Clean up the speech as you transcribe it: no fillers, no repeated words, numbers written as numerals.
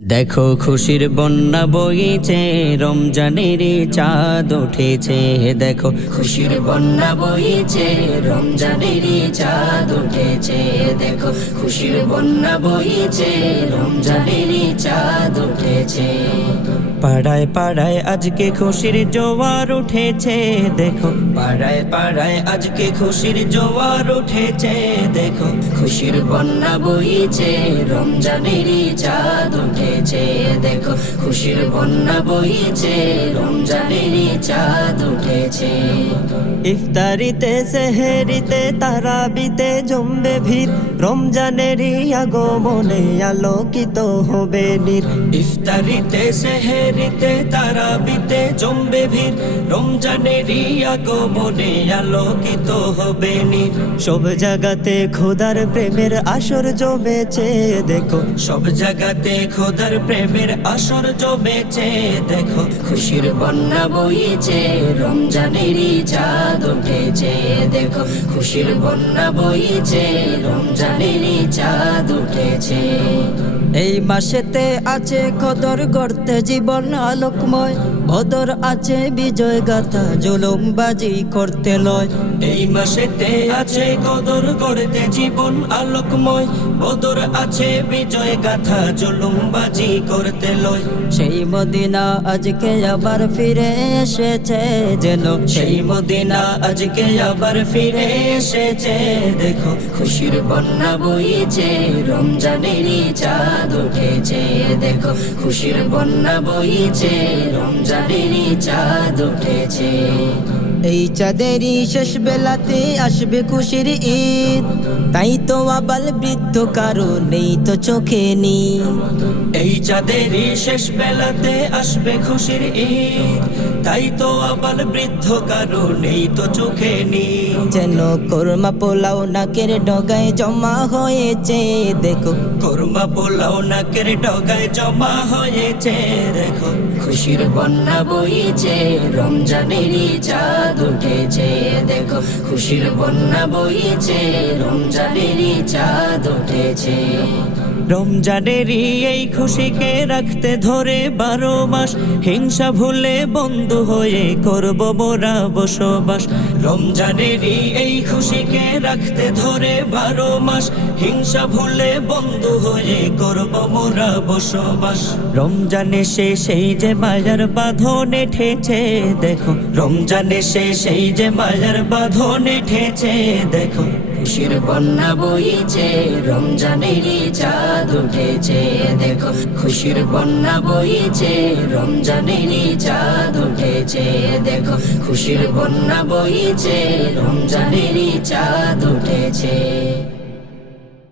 দেখো খুশির বন্যা বইছে, রমজানের চাঁদ উঠেছে। দেখো খুশির বন্যা বইছে, রমজানের চাঁদ উঠেছে। দেখো খুশির বন্যা বইছে, রমজানের চাঁদ উঠেছে। পাড়ায় পাড়ায় আজকে খুশির জোয়ার উঠেছে। দেখো পাড়ায় পাড়ায় আজকে খুশির জোয়ার উঠেছে। দেখো খুশির বন্যা বইছে, রমজানের চাঁদ উঠেছে। দেখো খুশির বন্যা বইছে, রমজানের চাঁদ উঠেছে। ইফতারিতে সেহেরিতে তারাবিতে জমবে ভিড়, রমজানেরই আগমনে আলোকিত হবে নীর। ইফতারিতে সেহেরিতে তারাবিতে জমবে ভিড়, রমজানেরই আগমনে আলোকিত হবে নীর। সব জায়গাতে খোদার প্রেমের আসর জমেছে। দেখো সব জায়গাতে খোদার প্রেমের আসর জমেছে। দেখো খুশির বন্যা বইছে, রমজানেরই চাঁদ উঠেছে। দেখো খুশির বন্যা বইছে, রমজানেরই চাঁদ উঠেছে। এই মাসেতে আছে কদর গড়তে জীবন আলোকময়, বদর আছে বিজয় গাথা জুলুমবাজি করতে লয়। এই মাসেতে আছে কদর গড়তে জীবন আলোকময়, বদর আছে বিজয় গাথা জুলুমবাজি করতে লয়। সেই মদিনা আজকে আবার ফিরে এসেছে যেন, সেই মদিনা আজকে আবার ফিরে এসেছে। দেখো খুশির বন্যা বইছে, রমজানেরই চাঁদ উঠেছে। দেখো খুশির বন্যা বইছে, রমজানেরই চাঁদ উঠেছে। এই চাঁদেরই শেষ বেলাতে আসবে খুশির ঈদ, তাই তো আবাল বৃদ্ধ কারো নেই তো চোখে নি। এই চাঁদেরই শেষ বেলাতে আসবে খুশির ঈদ, তাই তো আবাল বৃদ্ধ কারো নেই তো চোখে নি। যেন কোরমা পোলাও নাকের ডগায় জমা হয়েছে। দেখো কোরমা পোলাও নাকের ডগায় জমা হয়েছে। দেখো খুশির বন্যা বইছে, রমজানেরই চাঁদ উঠেছে। দেখো খুশির বন্যা বইছে, রমজানেরই চাঁদ উঠেছে। রমজানেরই এই খুশিকে রাখতে ধরে 12 মাস, হিংসা ভুলে বন্ধু হয়ে করব মোরা বসবাস। রমজানেরই এই খুশিকে রাখতে ধরে 12 মাস, হিংসা ভুলে বন্ধু হয়ে করব মোরা বসবাস। রমজানে সেই যে মায়ার বাঁধন এঁঠেছে। দেখো রমজানে সেই যে মায়ার বাঁধন এঁঠেছে। দেখো খুশির বন্যা বইছে, রমজানেরই চাঁদ উঠেছে। দেখো খুশির বন্যা বইছে, রমজানেরই চাঁদ উঠেছে। দেখো খুশির বন্যা বইছে, রমজানেরই চাঁদ উঠেছে।